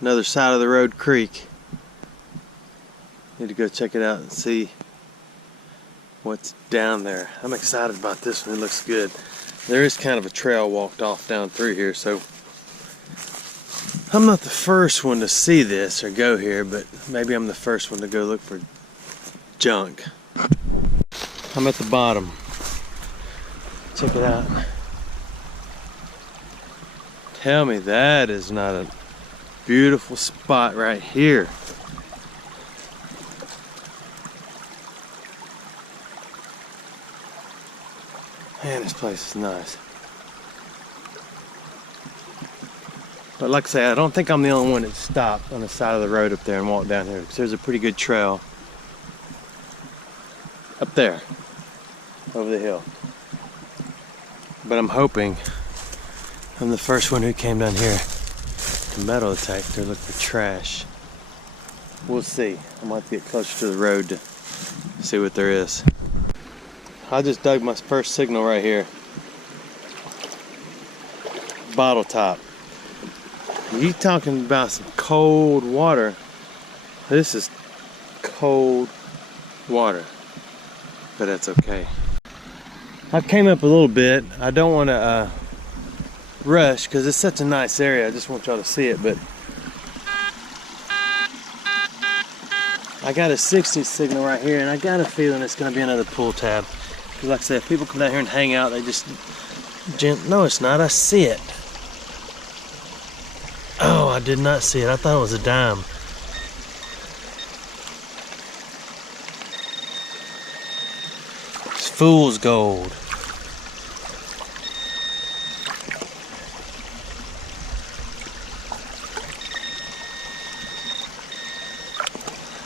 Another side of the road creek. Need to go check it out and see what's down there. I'm excited about this one. It looks good. There is kind of a trail walked off down through here, so I'm not the first one to see this or go here, but maybe I'm the first one to go look for junk. I'm at the bottom. Check it out. Tell me that is not a beautiful spot right here. Man, this place is nice. But like I say, I don't think I'm the only one that stopped on the side of the road up there and walked down here, because there's a pretty good trail up there over the hill. But I'm hoping I'm the first one who came down here to metal detector, look for trash. We'll see. I might have to get closer to the road to see what there is. I just dug my first signal right here. Bottle top. You talking about some cold water? This is cold water, but that's okay. I came up a little bit. I don't want to rush because it's such a nice area. I just want y'all to see it, but I got a 60 signal right here, and I got a feeling it's going to be another pull tab. Because like I said, if people come down here and hang out, they just... No, it's not. I see it. Oh, I did not see it. I thought it was a dime. It's fool's gold.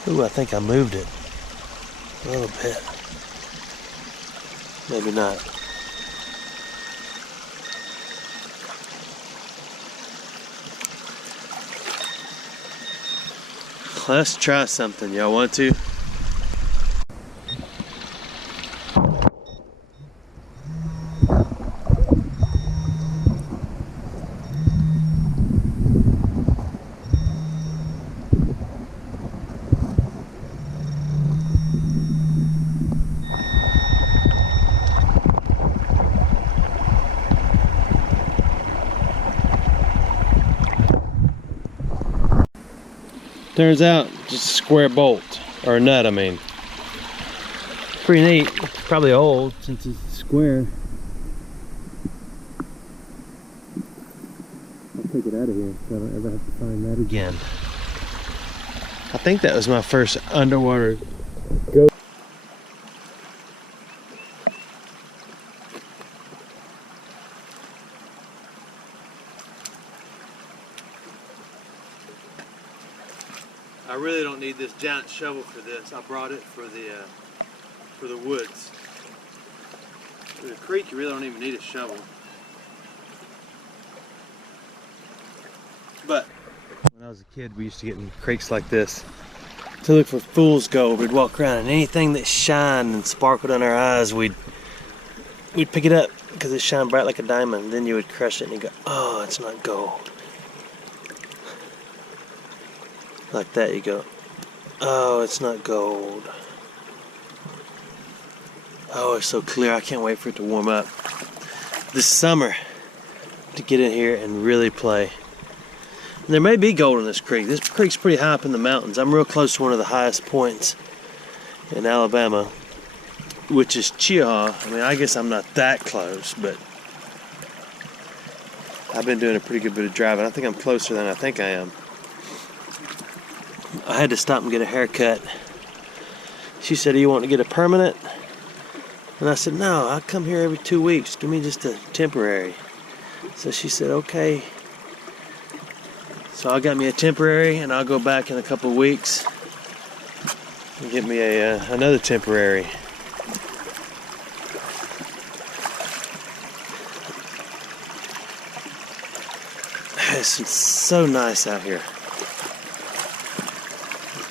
Ooh, I think I moved it a little bit. Maybe not. Let's try something. Y'all want to? Turns out, just a square bolt, or a nut, I mean. Pretty neat. It's probably old since it's square. I'll take it out of here so I don't ever have to find that again. I think that was my first underwater go. I really don't need this giant shovel for this. I brought it for the woods. For the creek, you really don't even need a shovel. But when I was a kid, we used to get in creeks like this to look for fool's gold. We'd walk around, and anything that shined and sparkled in our eyes, we'd pick it up because it shined bright like a diamond. Then you would crush it and you go, oh, it's not gold. Like that, you go, oh, it's not gold. Oh, it's so clear. I can't wait for it to warm up this summer to get in here and really play. And there may be gold in this creek. This creek's pretty high up in the mountains. I'm real close to one of the highest points in Alabama, which is Cheaha. I mean, I guess I'm not that close, but I've been doing a pretty good bit of driving. I think I'm closer than I think I am. I had to stop and get a haircut. She said, do you want to get a permanent? And I said, no, I come here every 2 weeks. Give me just a temporary. So she said, okay. So I got me a temporary, and I'll go back in a couple of weeks and get me another temporary. It's so nice out here.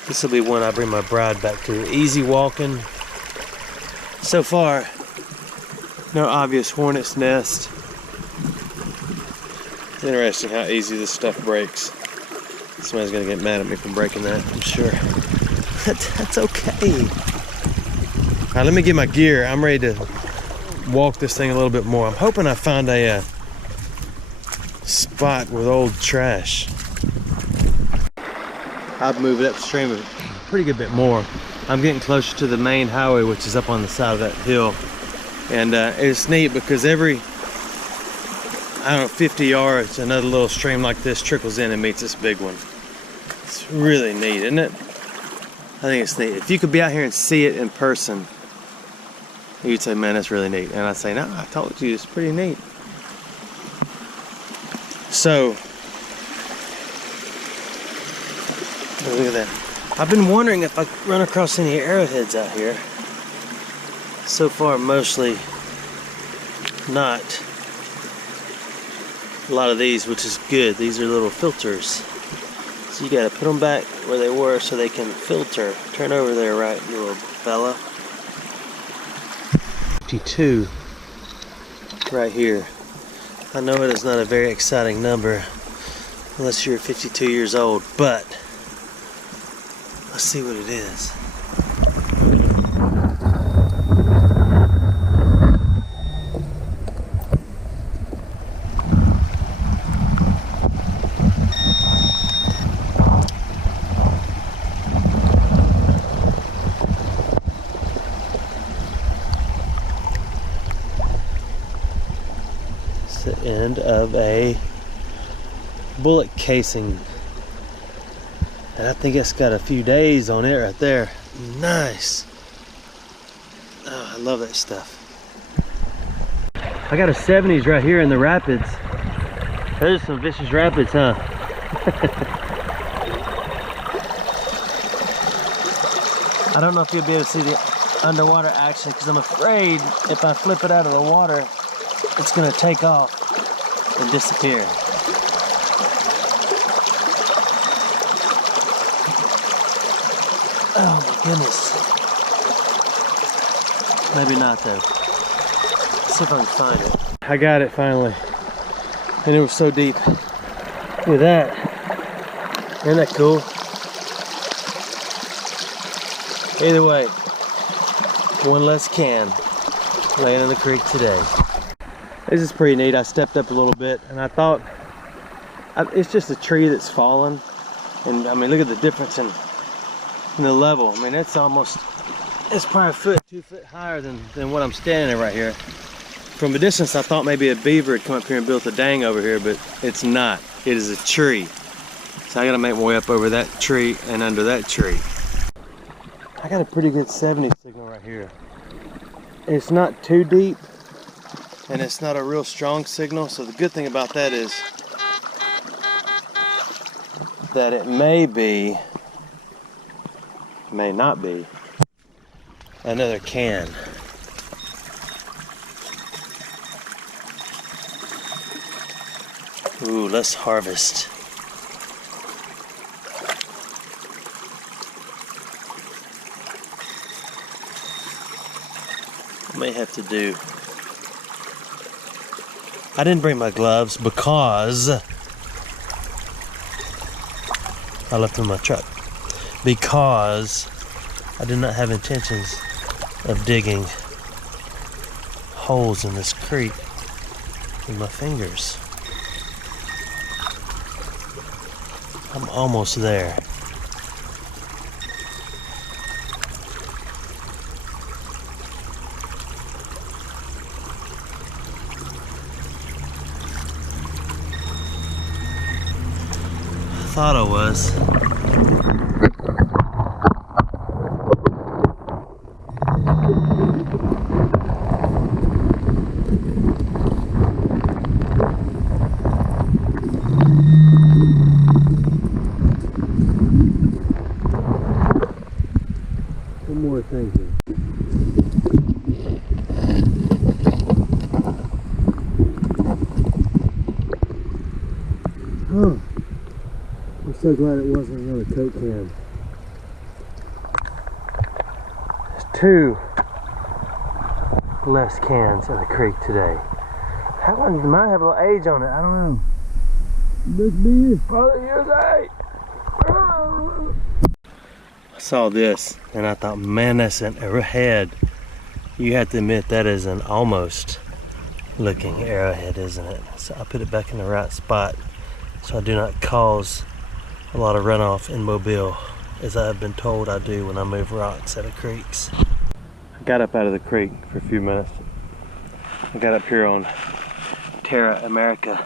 This will be one I bring my bride back to. Easy walking. So far, no obvious hornet's nest. It's interesting how easy this stuff breaks. Somebody's gonna get mad at me for breaking that, I'm sure. That's okay. All right, let me get my gear. I'm ready to walk this thing a little bit more. I'm hoping I found a spot with old trash. I've moved upstream a pretty good bit more. I'm getting closer to the main highway, which is up on the side of that hill. And it's neat because every, I don't know, 50 yards, another little stream like this trickles in and meets this big one. It's really neat, isn't it? I think it's neat. If you could be out here and see it in person, you'd say, man, that's really neat. And I'd say, no, I told you, it's pretty neat. So, look at that. I've been wondering if I run across any arrowheads out here. So far, mostly not. A lot of these, which is good. These are little filters. So you gotta put them back where they were so they can filter. Turn over there, right, you little fella. 52, right here. I know it is not a very exciting number unless you're 52 years old, but let's see what it is. It's the end of a bullet casing. And I think it's got a few days on it right there. Nice. Oh, I love that stuff. I got a 70s right here in the rapids. Those are some vicious rapids, huh? I don't know if you'll be able to see the underwater action because I'm afraid if I flip it out of the water, it's going to take off and disappear. Oh my goodness. Maybe not though. Let's see if I can find it. I got it finally. And it was so deep. Look at that. Isn't that cool? Either way, one less can laying in the creek today. This is pretty neat. I stepped up a little bit and I thought it's just a tree that's fallen. And I mean, look at the difference in the level. I mean, it's probably a foot, 2 foot higher than what I'm standing in right here. From a distance, I thought maybe a beaver had come up here and built a dam over here, but it's not. It is a tree. So I gotta make my way up over that tree and under that tree. I got a pretty good 70 signal right here. It's not too deep, and it's not a real strong signal. So the good thing about that is that it may not be another can. Ooh, let's harvest. I may have to do. I didn't bring my gloves because I left them in my truck. Because I did not have intentions of digging holes in this creek with my fingers. I'm almost there. I thought I was. One more thing here. Huh. I'm so glad it wasn't another Coke can. There's 2 less cans in the creek today. How long? It might have a little age on it. I don't know. Must be probably years 8. I saw this and I thought, man, that's an arrowhead. You have to admit that is an almost looking arrowhead, isn't it? So I put it back in the right spot so I do not cause a lot of runoff in Mobile, as I have been told I do when I move rocks out of creeks. I got up out of the creek for a few minutes. I got up here on Terra America,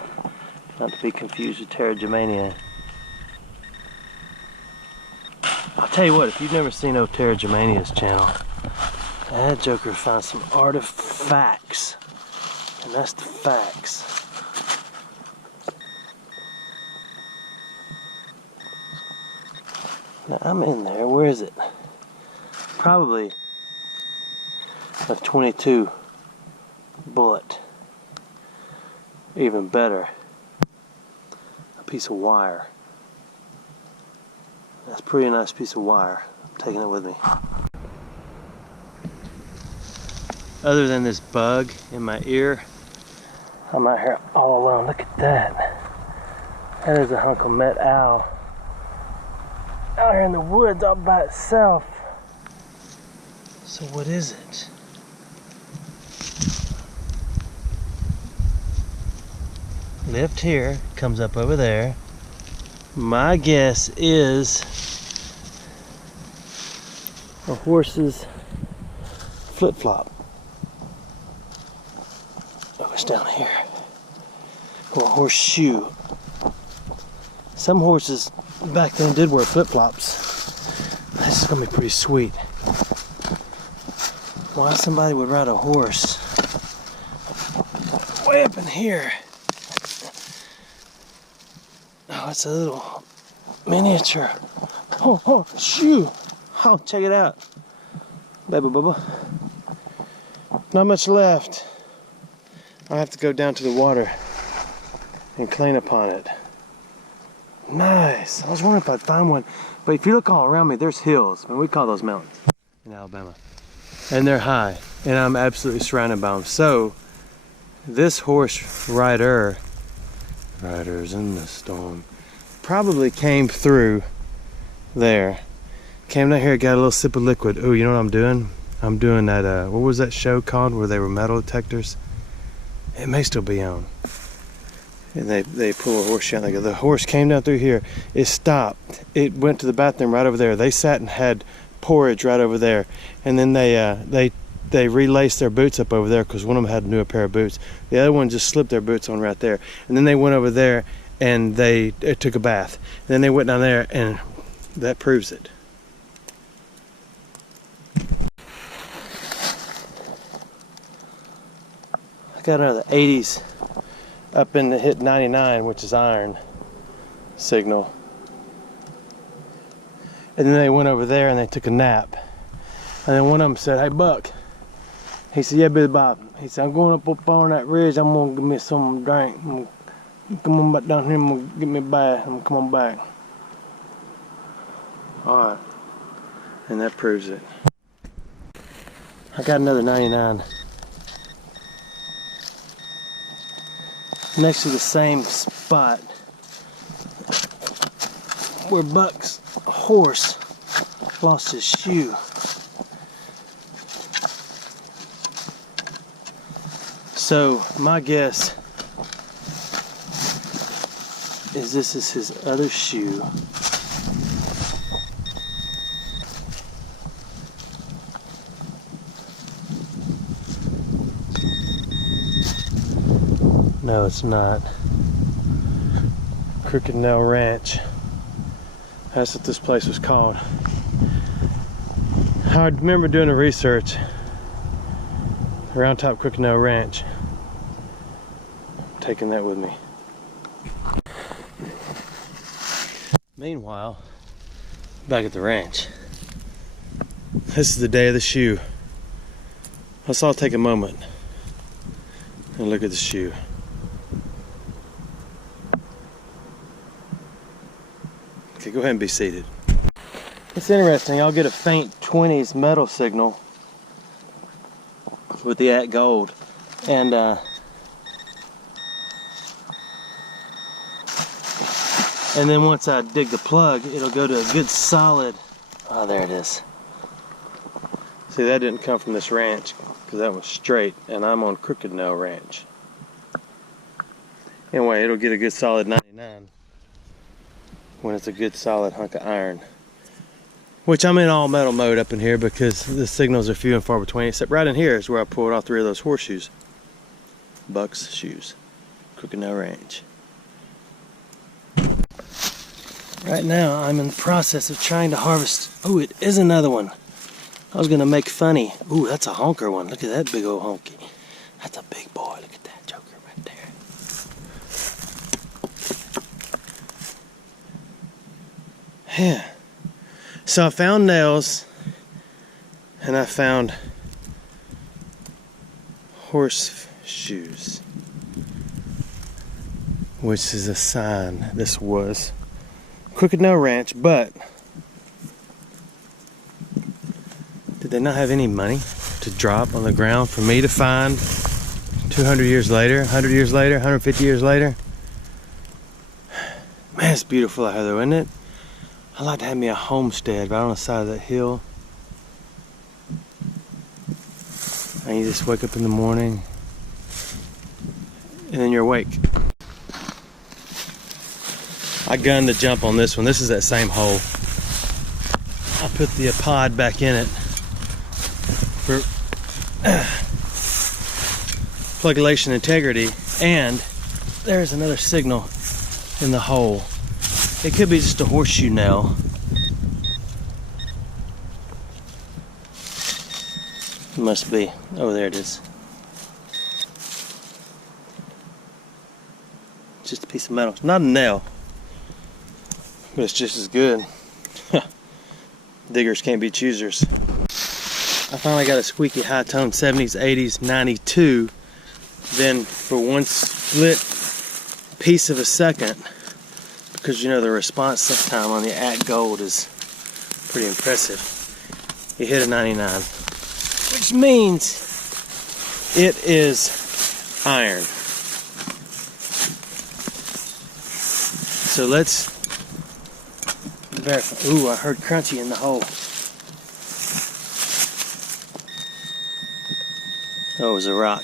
not to be confused with Terra Germania. I'll tell you what, if you've never seen old Terra Germania's channel, that joker finds some artifacts, and that's the facts. Now I'm in there, where is it? Probably a 22 bullet. Even better, a piece of wire. That's a pretty nice piece of wire. I'm taking it with me. Other than this bug in my ear, I'm out here all alone. Look at that. That is a hunk of met owl. Out here in the woods all by itself. So what is it? Lived here, comes up over there. My guess is a horse's flip-flop. Oh, it's down here. Or a horseshoe. Some horses back then did wear flip-flops. This is gonna be pretty sweet. Why somebody would ride a horse way up in here? Oh, it's a little miniature. Oh, shoe. Oh, check it out. Baby bubba. Not much left. I have to go down to the water and clean upon it. Nice. I was wondering if I'd find one. But if you look all around me, there's hills. I mean, we call those mountains in Alabama. And they're high. And I'm absolutely surrounded by them. So, this horse riders in the storm, probably came through there. Came down here, got a little sip of liquid. Ooh, you know what I'm doing? I'm doing that, what was that show called where they were metal detectors? It may still be on. And they pull a horse down. They go, the horse came down through here. It stopped. It went to the bathroom right over there. They sat and had porridge right over there. And then they relaced their boots up over there because one of them had a new pair of boots. The other one just slipped their boots on right there. And then they went over there and they took a bath. And then they went down there, and that proves it. I got another 80s up in the hit 99, which is iron signal. And then they went over there and they took a nap. And then one of them said, "Hey Buck." He said, "Yeah, Billy Bob." He said, "I'm going up on that ridge. I'm gonna give me some drink. Come on back down here. I'm gonna get me a bath. I'm gonna come on back." Alright. And that proves it. I got another 99. Next to the same spot where Buck's horse lost his shoe. So my guess is this is his other shoe. No, it's not. Crooked Nail Ranch. That's what this place was called. I remember doing the research around top Crooked Nail Ranch. Taking that with me. Meanwhile, back at the ranch. This is the day of the shoe. Let's all take a moment and look at the shoe. Okay, go ahead and be seated. It's interesting, I'll get a faint 20s metal signal with the at gold, and And then once I dig the plug, it'll go to a good solid, oh, there it is. See, that didn't come from this ranch because that was straight, and I'm on Crooked Nail Ranch. Anyway, it'll get a good solid 99 when it's a good solid hunk of iron. Which I'm in all metal mode up in here because the signals are few and far between, except right in here is where I pulled all 3 of those horseshoes. Buck's shoes. Crooked Nail Ranch. Right now I'm in the process of trying to harvest. Oh, it is another one. I was gonna make funny. Ooh, that's a honker one. Look at that big old honky. That's a big boy. Look at that joker right there. Yeah. So I found nails and I found horseshoes, which is a sign this was Crooked Nail Ranch, but did they not have any money to drop on the ground for me to find 200 years later, 100 years later, 150 years later? Man, it's beautiful out here though, isn't it? I'd like to have me a homestead right on the side of that hill. And you just wake up in the morning and then you're awake. I gunned the jump on this one. This is that same hole. I put the pod back in it for flagellation integrity, and there's another signal in the hole. It could be just a horseshoe nail. It must be. Oh, there it is. Just a piece of metal. It's not a nail, but it's just as good. Diggers can't be choosers. I finally got a squeaky high tone 70s, 80s, 92. Then for one split piece of a second, because you know the response time on the At Gold is pretty impressive, it hit a 99, which means it is iron. So let's verify. Ooh, I heard crunchy in the hole. Oh, it was a rock.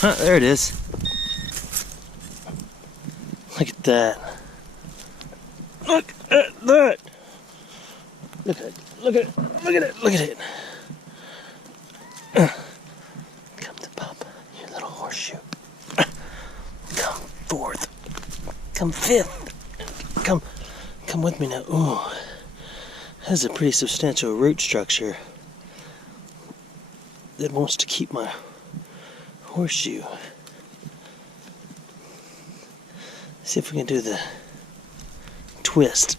Huh, there it is. Look at that. Look at that. Look at it. Look at it. Look at it. Look at it. Come to Papa, your little horseshoe. Come forth. Come fifth. Come with me now. Ooh. That's a pretty substantial root structure that wants to keep my horseshoe. See if we can do the twist.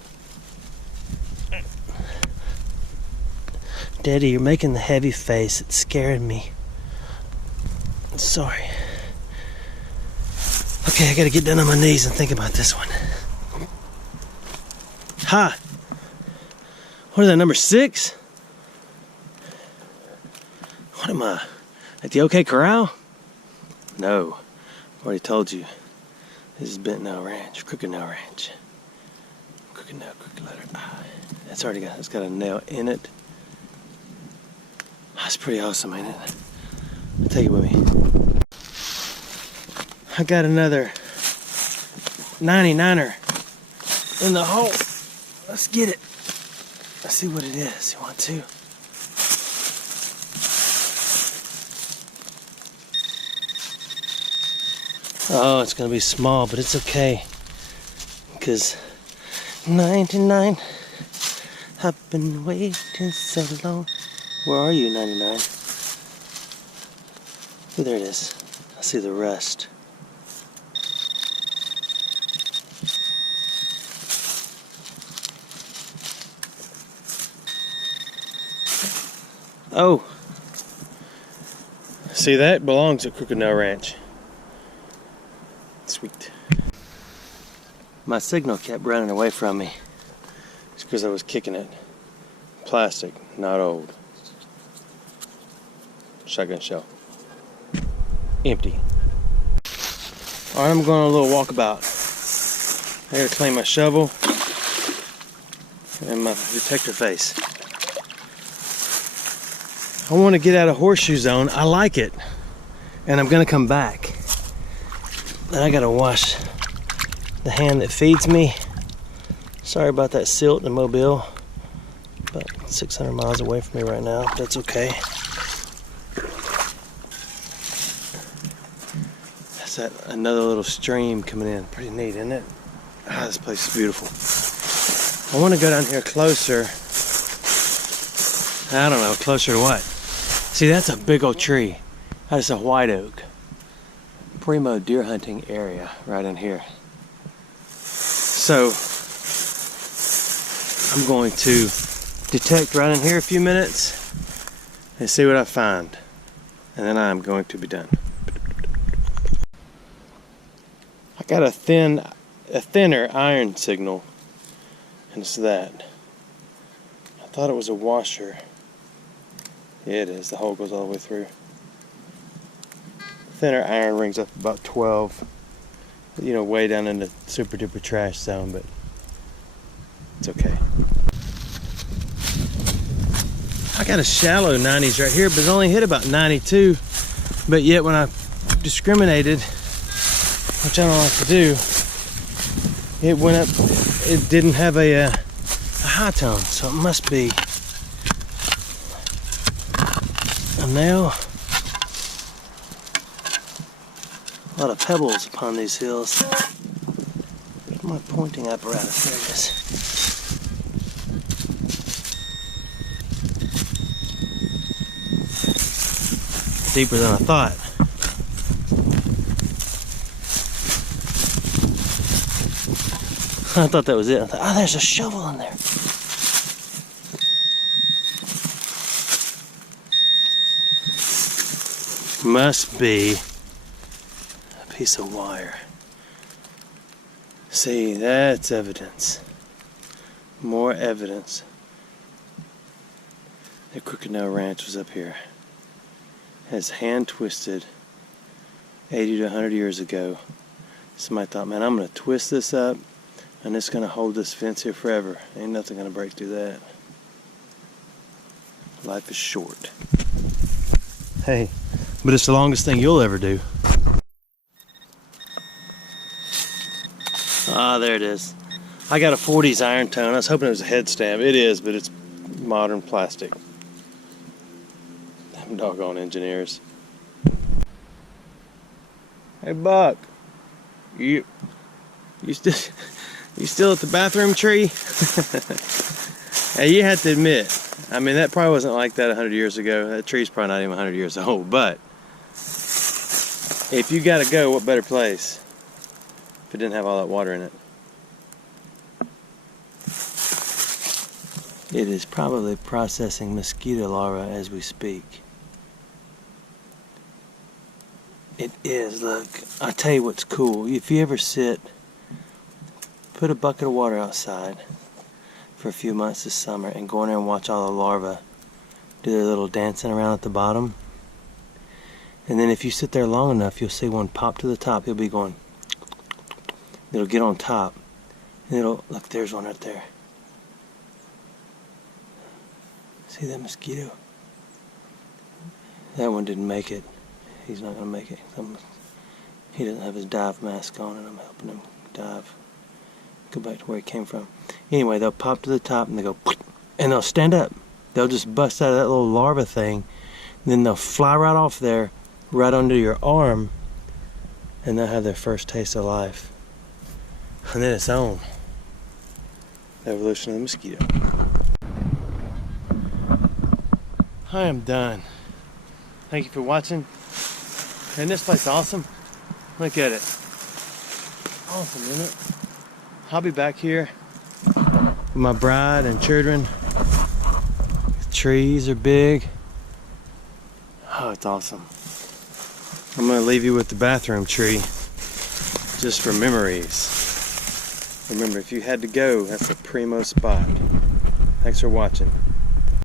Daddy, you're making the heavy face. It's scaring me. Sorry. Okay, I gotta get down on my knees and think about this one. Ha! What is that, number 6? What am I? At the OK Corral? No. I've already told you. This is Bent Nail Ranch, Crooked Nail Ranch. Crooked Nail, crooked letter I. It's got a nail in it. That's pretty awesome, ain't it? I'll take it with me. I got another 99er in the hole. Let's get it. Let's see what it is. You want to? Oh, it's gonna be small, but it's okay. Because 99, I've been waiting so long. Where are you, 99? Oh, there it is. I see the rust. Oh, see, that belongs at Crooked Nail Ranch. Sweet. My signal kept running away from me. It's because I was kicking it. Plastic, not old. Shotgun shell. empty. All right, I'm going on a little walkabout. I gotta clean my shovel and my detector face. I want to get out of Horseshoe Zone. I like it, and I'm gonna come back. And I gotta wash the hand that feeds me. Sorry about that silt in Mobile. About 600 miles away from me right now. That's okay. That's that another little stream coming in. Pretty neat, isn't it? Ah, this place is beautiful. I want to go down here closer. I don't know, closer to what? See, that's a big old tree. That is a white oak. Primo deer hunting area right in here. So I'm going to detect right in here a few minutes and see what I find, and then I'm going to be done. I got a thinner iron signal, and it's that. I thought it was a washer. Yeah, it is. The hole goes all the way through. Thinner iron rings up about 12, you know, way down in the super duper trash zone, but it's okay. I got a shallow 90s right here, but it only hit about 92. But yet when I discriminated, which I don't like to do, it went up, it didn't have a high tone, so it must be a nail. A lot of pebbles upon these hills. Where's my pointing apparatus? There it is. Deeper than I thought. I thought that was it. I thought, oh, there's a shovel in there. Must be a piece of wire. See, that's evidence. More evidence. The Crooked Nail Ranch was up here. Has hand twisted 80 to 100 years ago. Somebody thought, man, I'm going to twist this up and it's going to hold this fence here forever. Ain't nothing going to break through that. Life is short. Hey, but it's the longest thing you'll ever do. Ah, there it is. I got a 40s iron tone. I was hoping it was a head stamp. It is, but it's modern plastic. Doggone engineers. Hey Buck, you still at the bathroom tree? Hey, you have to admit, I mean, that probably wasn't like that 100 years ago. That tree's probably not even 100 years old, but if you gotta go, what better place if it didn't have all that water in it? It is probably processing mosquito larvae as we speak. It is, look, I'll tell you what's cool. If you ever put a bucket of water outside for a few months this summer and go in there and watch all the larvae do their little dancing around at the bottom. And then if you sit there long enough, you'll see one pop to the top. He'll be going, it'll get on top. And it'll, look, there's one right there. See that mosquito? That one didn't make it. He's not going to make it. He doesn't have his dive mask on, and I'm helping him dive. Go back to where he came from. Anyway, they'll pop to the top and they go, and they'll stand up. They'll just bust out of that little larva thing. And then they'll fly right off there, right under your arm, and they'll have their first taste of life. And then it's on. The evolution of the mosquito. I am done. Thank you for watching. Isn't this place awesome? Look at it. Awesome, isn't it? I'll be back here with my bride and children. The trees are big. Oh, it's awesome. I'm going to leave you with the bathroom tree just for memories. Remember, if you had to go, that's a primo spot. Thanks for watching.